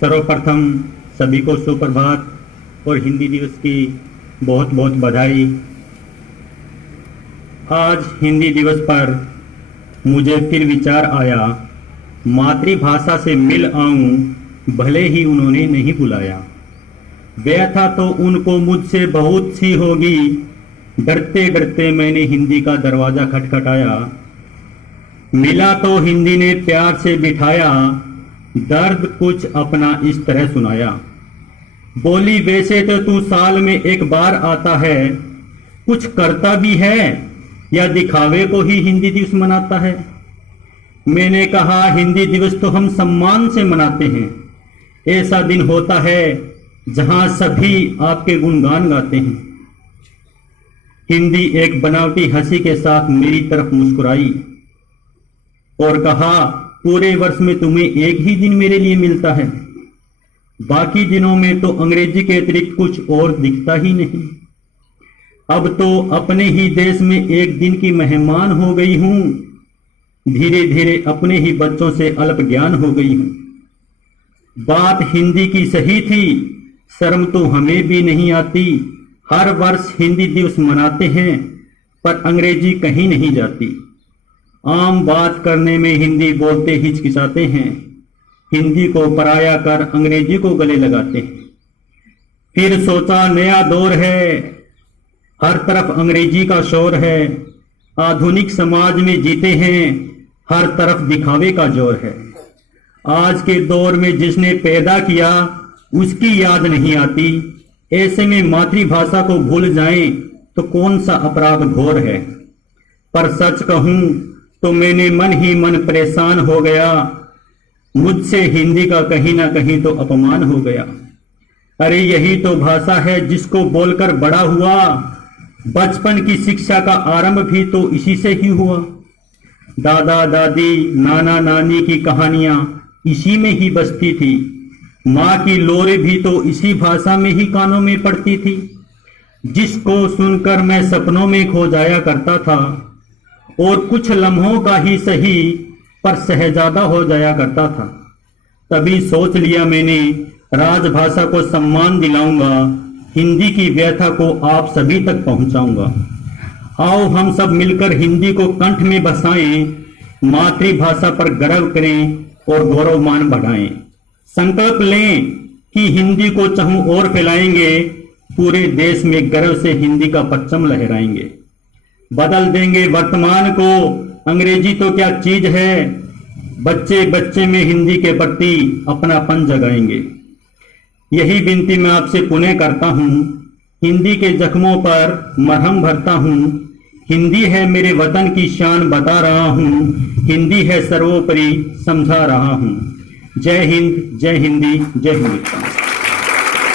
सर्वप्रथम सभी को सुप्रभात और हिंदी दिवस की बहुत बहुत बधाई। आज हिंदी दिवस पर मुझे फिर विचार आया, मातृभाषा से मिल आऊं, भले ही उन्होंने नहीं बुलाया। व्यथा तो उनको मुझसे बहुत सी होगी, डरते डरते मैंने हिंदी का दरवाजा खटखटाया। मिला तो हिंदी ने प्यार से बिठाया, दर्द कुछ अपना इस तरह सुनाया। बोली, वैसे तो तू साल में एक बार आता है, कुछ करता भी है या दिखावे को ही हिंदी दिवस मनाता है। मैंने कहा, हिंदी दिवस तो हम सम्मान से मनाते हैं। ऐसा दिन होता है जहां सभी आपके गुणगान गाते हैं। हिंदी एक बनावटी हंसी के साथ मेरी तरफ मुस्कुराई और कहा, पूरे वर्ष में तुम्हें एक ही दिन मेरे लिए मिलता है, बाकी दिनों में तो अंग्रेजी के अतिरिक्त कुछ और दिखता ही नहीं। अब तो अपने ही देश में एक दिन की मेहमान हो गई हूं, धीरे धीरे अपने ही बच्चों से अल्प ज्ञान हो गई हूं। बात हिंदी की सही थी, शर्म तो हमें भी नहीं आती। हर वर्ष हिंदी दिवस मनाते हैं, पर अंग्रेजी कहीं नहीं जाती। आम बात करने में हिंदी बोलते हिचकिचाते हैं, हिंदी को पराया कर अंग्रेजी को गले लगाते हैं। फिर सोचा, नया दौर है, हर तरफ अंग्रेजी का शोर है। आधुनिक समाज में जीते हैं, हर तरफ दिखावे का जोर है। आज के दौर में जिसने पैदा किया उसकी याद नहीं आती। ऐसे में मातृभाषा को भूल जाएं तो कौन सा अपराध घोर है। पर सच कहूं तो मैंने मन ही मन परेशान हो गया, मुझसे हिंदी का कहीं ना कहीं तो अपमान हो गया। अरे यही तो भाषा है जिसको बोलकर बड़ा हुआ, बचपन की शिक्षा का आरंभ भी तो इसी से ही हुआ। दादा दादी नाना नानी की कहानियां इसी में ही बसती थी। माँ की लोरे भी तो इसी भाषा में ही कानों में पड़ती थी, जिसको सुनकर मैं सपनों में खो जाया करता था और कुछ लम्हों का ही सही पर शहजादा हो जाया करता था। तभी सोच लिया मैंने, राजभाषा को सम्मान दिलाऊंगा, हिंदी की व्यथा को आप सभी तक पहुंचाऊंगा। आओ हम सब मिलकर हिंदी को कंठ में बसाएं, मातृभाषा पर गर्व करें और गौरवमान बढ़ाएं। संकल्प लें कि हिंदी को चहुं ओर फैलाएंगे, पूरे देश में गर्व से हिंदी का परचम लहराएंगे। बदल देंगे वर्तमान को, अंग्रेजी तो क्या चीज है, बच्चे बच्चे में हिंदी के प्रति अपनापन जगाएंगे। यही विनती मैं आपसे पुनः करता हूँ, हिंदी के जख्मों पर मरहम भरता हूँ। हिंदी है मेरे वतन की शान बता रहा हूँ, हिंदी है सर्वोपरि समझा रहा हूँ। जय हिंद, जय हिंदी, जय हिंदुस्तान।